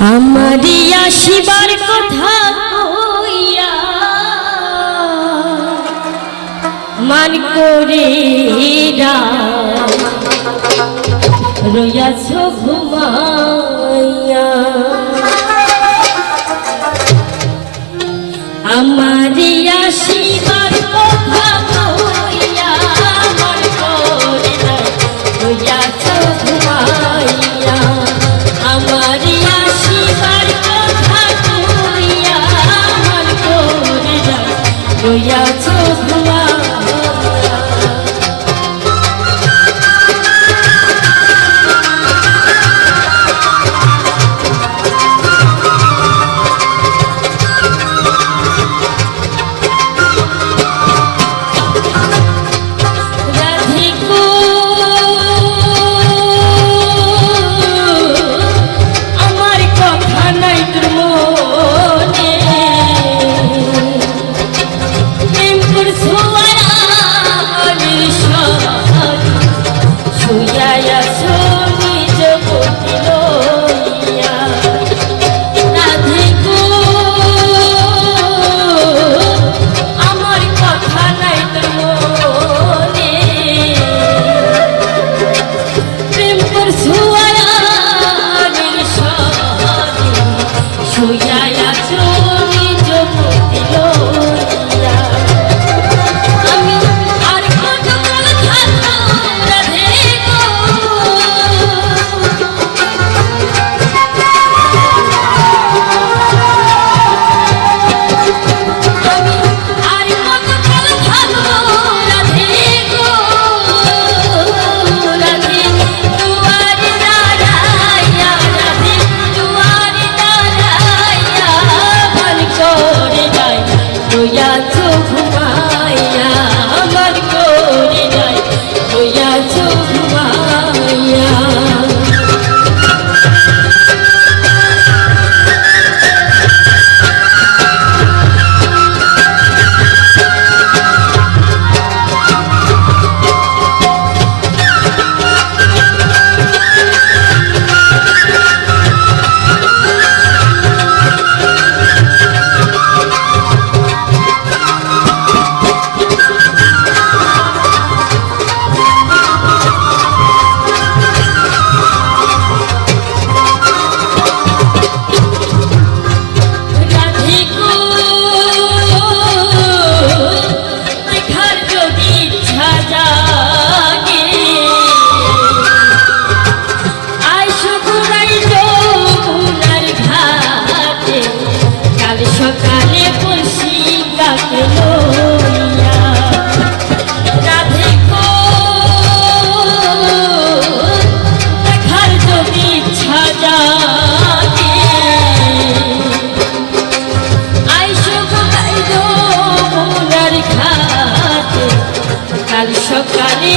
আমারই শিবার কথা কইয়া মান রা রইয়াছ ঘুমা Що я цього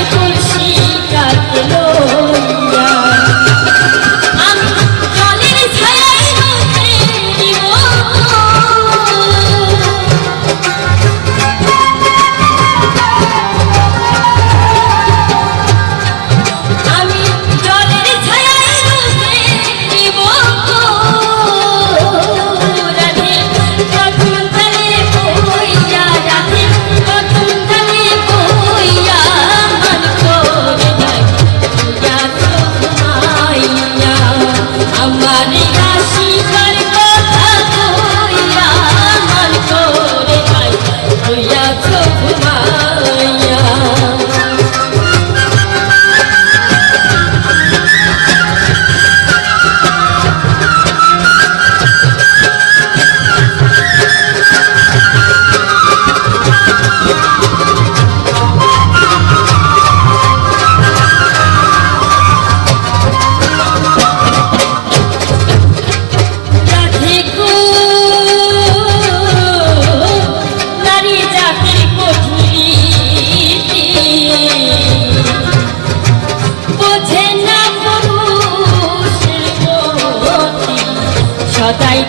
con Yeah, বোঝে না পুরুষ সদাই